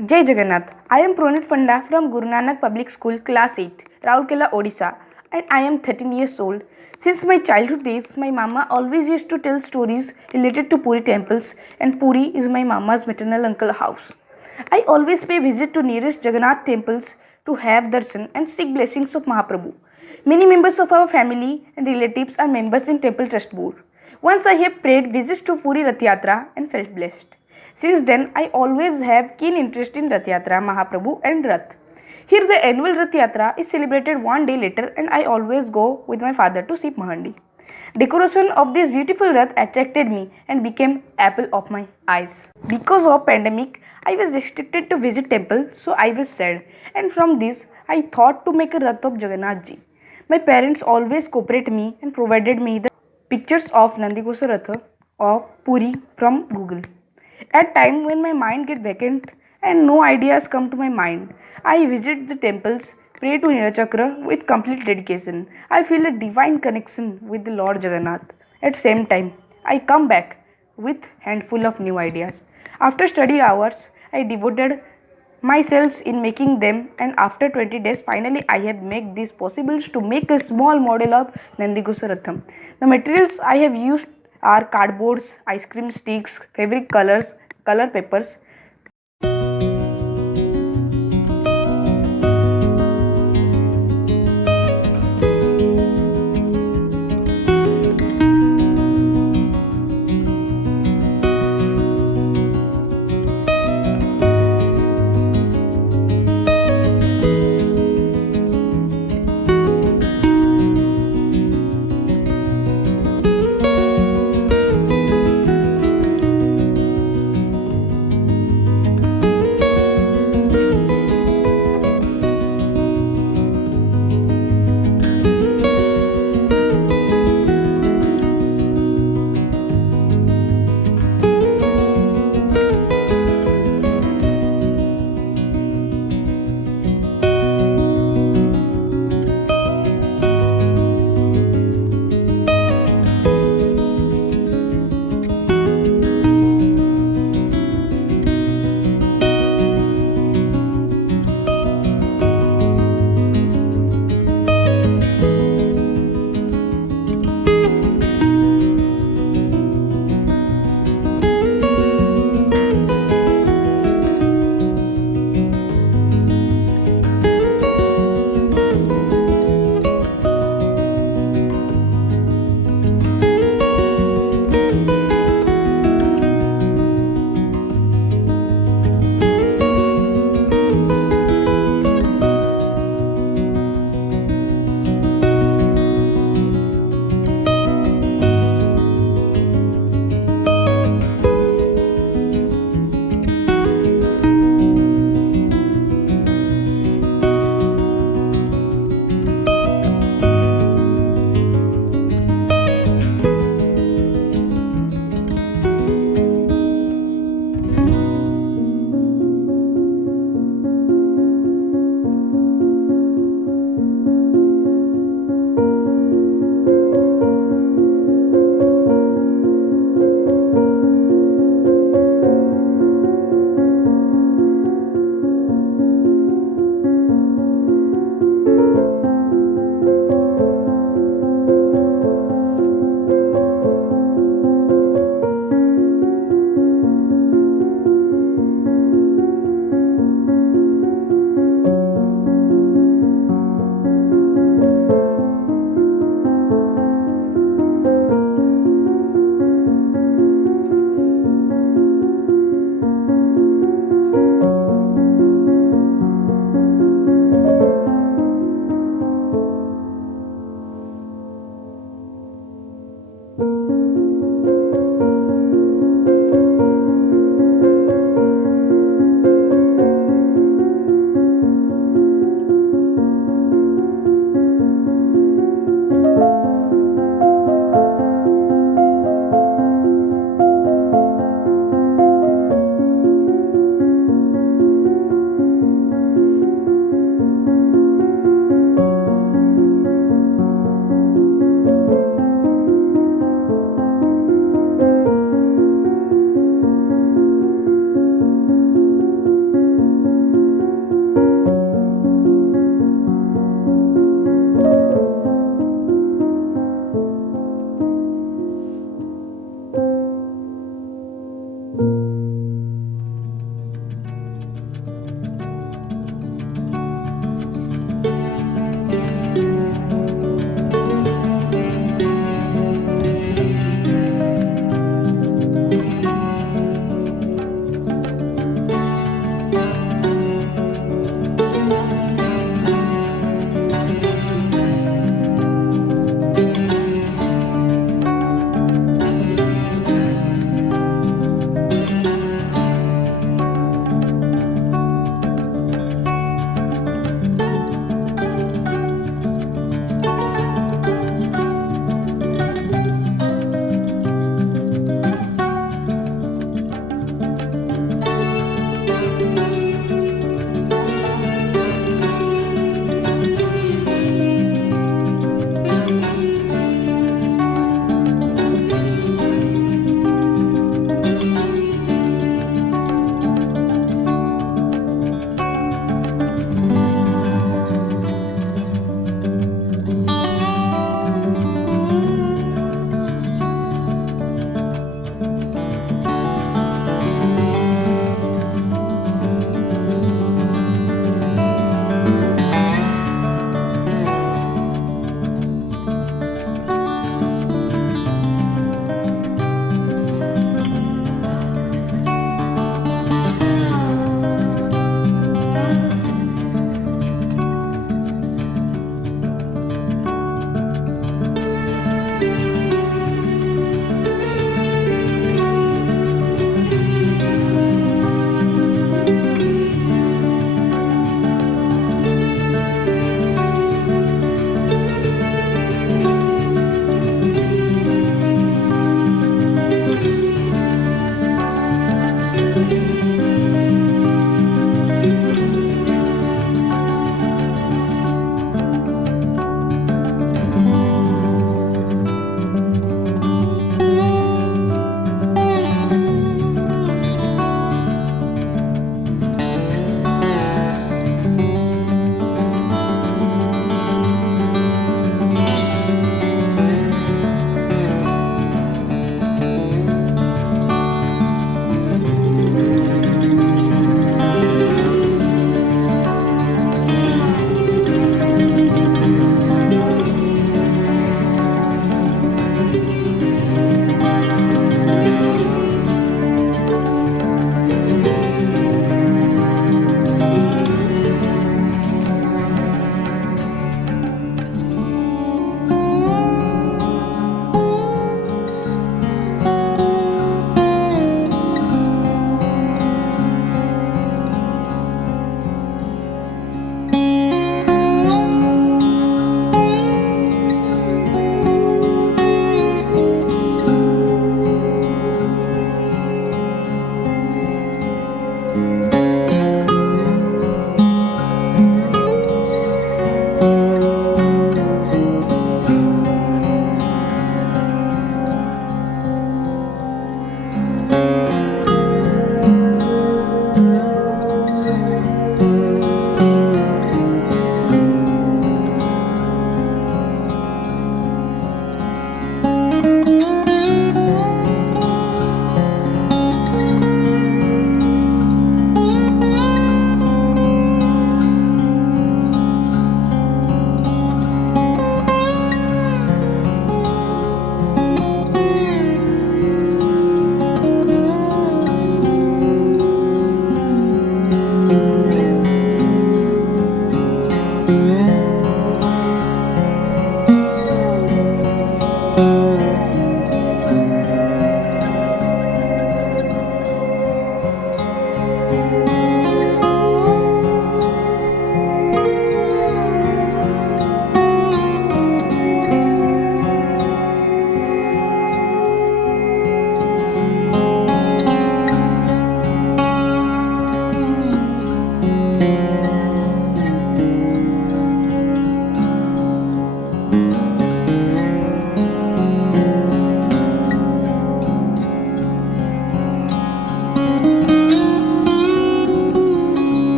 Jai Jagannath. I am Pronit Panda from Guru Nanak Public School, Class 8, Rourkela Odisha, and I am 13 years old. Since my childhood days, my mama always used to tell stories related to Puri temples, and Puri is my mama's maternal uncle house. I always pay visit to nearest Jagannath temples to have darshan and seek blessings of Mahaprabhu. Many members of our family and relatives are members in Temple Trust Board. Once I have paid visits to Puri Rath Yatra and felt blessed. Since then, I always have keen interest in Ratha Yatra, Mahaprabhu and Rath. Here the annual Rath Yatra is celebrated one day later and I always go with my father to see Pahandi. Decoration of this beautiful Rath attracted me and became apple of my eyes. Because of pandemic, I was restricted to visit temple, so I was sad. And from this, I thought to make a Rath of Jagannath ji. My parents always cooperated me and provided me the pictures of Nandigosa Ratha of Puri from Google. At time when my mind get vacant and no ideas come to my mind, I visit the temples, pray to Nirachakra with complete dedication. I feel a divine connection with the Lord Jagannath. At same time, I come back with handful of new ideas. After study hours, I devoted myself in making them, and after 20 days finally I have made this possible to make a small model of Nandigosa Ratham. The materials I have used are cardboards, ice cream sticks, fabric colors, color papers.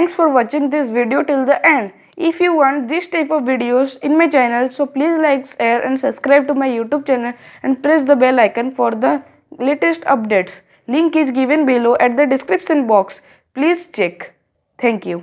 Thanks for watching this video till the end. If you want this type of videos in my channel, so please like, share and subscribe to my YouTube channel and press the bell icon for the latest updates. Link is given below at the description box. Please check. Thank you.